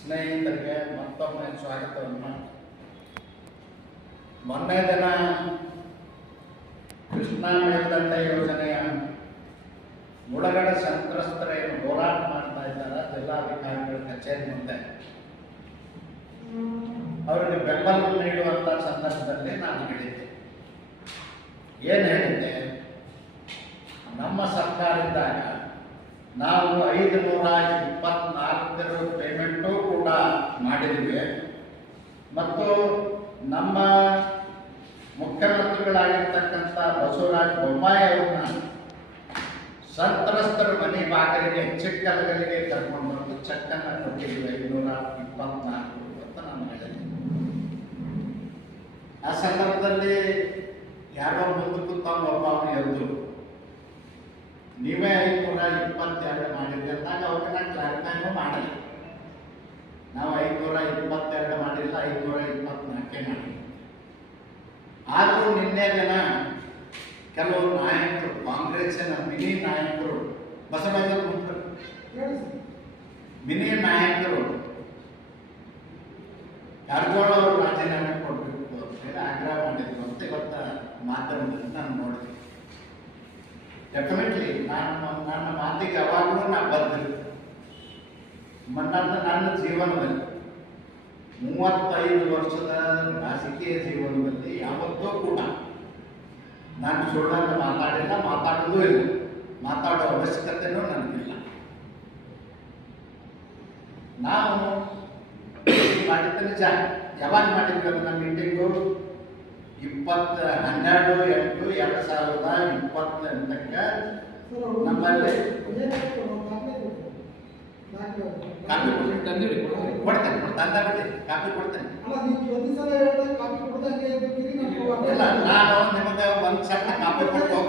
ಸ್ನೇಹಿತರಿಗೆ ಮತ್ತೊಮ್ಮೆ ಸ್ವಾಗತವನ್ನು. ಮೊನ್ನೆ ದಿನ ಕೃಷ್ಣಾ ಮೇಲ್ದಂಡೆ ಯೋಜನೆಯ ಸಂತ್ರಸ್ತರ ಏನು ಹೋರಾಟ ಮಾಡ್ತಾ ಇದ್ದಾರೆ ಜಿಲ್ಲಾಧಿಕಾರಿಗಳ ಕಚೇರಿ ಮುಂದೆ. ಅವರಿಗೆ ಬೆಂಬಲ ನೀಡುವಂತಹ ಸಂದರ್ಭದಲ್ಲಿ ನಾನು ಹೇಳಿದ್ದೆ. ಏನು ಹೇಳಿದ್ದೆ? ನಮ್ಮ ಸರ್ಕಾರ ಇದ್ದಾಗ ನಾವು ಐದು ನೂರ ಇಪ್ಪತ್ನಾಲ್ಕರ ಪೇಮೆಂಟು ಕೂಡ ಮಾಡಿದ್ವಿ ಮತ್ತು ನಮ್ಮ ಮುಖ್ಯಮಂತ್ರಿಗಳಾಗಿರ್ತಕ್ಕಂಥ ಬಸವರಾಜ ಬೊಮ್ಮಾಯಿ ಅವ್ರನ್ನ ಸಂತ್ರಸ್ತರ ಮನೆ ಬಾಗಿಲಿಗೆ ಚಿಕ್ಕಲಗಲಿಗೆ ಕರ್ಕೊಂಡು ಬಂದು ಚೆಕ್ಕನ್ನು ಕೊಟ್ಟಿದ್ವಿ ಐನೂರ ಇಪ್ಪತ್ನಾಲ್ಕು ಅಂತ ನಾನು ಹೇಳಿದ್ದೆ. ಆ ಸಂದರ್ಭದಲ್ಲಿ ಯಾರೋ ಮುಂದೆ ತಮ್ಮ ಒಬ್ಬ ಅವನು ಎದ್ದು ನೀವೇ ಐನೂರ ಇಪ್ಪತ್ತೆರಡು ಮಾಡಿದ್ದೆ ಅಂದಾಗ ಅವ್ರಿಗೆ ನಾನು ಕ್ಲಾರಿಫೈನು ಮಾಡಲಿ ನಾವು ಐನೂರ ಇಪ್ಪತ್ತೆರಡು ಮಾಡಿಲ್ಲ ಐನೂರ ಇಪ್ಪತ್ನಾಲ್ಕೇ ಮಾಡಿದ್ವಿ ಆದರೂ ನಿನ್ನೆ ದಿನ ಕೆಲವು ನಾಯಕರು ಕಾಂಗ್ರೆಸ್ಸಿನ ಮಿನಿ ನಾಯಕರು ಬಸವರಾಜ ಮಿನಿ ನಾಯಕರು ಕಾರಜೋಳ ಅವರು ರಾಜೀನಾಮೆ ಕೊಡಬೇಕು ಅಂತ ಹೇಳಿ ಆಗ್ರಹ ಮಾಡಿದ್ರು ಅಂತ ಇವತ್ತ ಮಾಧ್ಯಮದಲ್ಲಿ ನಾನು ನೋಡಿದೆ. ಡೆಫಿನೆಟ್ಲಿ ನಾನು ನನ್ನ ಮಾತಿಗೆ ಯಾವಾಗಲೂ ನಾನು ಬರ್ತೀನಿ ನನ್ನ ನನ್ನ ಜೀವನದಲ್ಲಿ. ಮೂವತ್ತೈದು ವರ್ಷದ ರಾಜಕೀಯ ಜೀವನದಲ್ಲಿ ಯಾವತ್ತೂ ಕೂಡ ನಾನು ಸುಳ್ಳನ್ನು ಮಾತಾಡಿಲ್ಲ ಮಾತಾಡೋದೂ ಇಲ್ಲ. ಮಾತಾಡೋ ಅವಶ್ಯಕತೆನೂ ನನಗಿಲ್ಲ. ನಾವು ಮಾಡಿದ ನಿಜ ಯಾವಾಗ ಮಾಡಿದ್ವಿ ಅದನ್ನ ಮೀಟಿಂಗು? ಇಪ್ಪತ್ತ ಹನ್ನೆರಡು ಎಂಟು ಎರಡು ಸಾವಿರದ ಇಪ್ಪತ್ತೆಂಟಕ್ಕೆ ನಮ್ಮಲ್ಲಿ ಕೊಡ್ತೀನಿ ಕೊಡ್ತೇನೆ ತಂದ ಬಿಡ್ತೀನಿ ಕಾಪಿ ಕೊಡ್ತೇನೆ ಇಲ್ಲ ನಾನು ನಿಮಗೆ ಒಂದು ಸಣ್ಣ ಕಾಪಿ ಹೋಗ್ತೇನೆ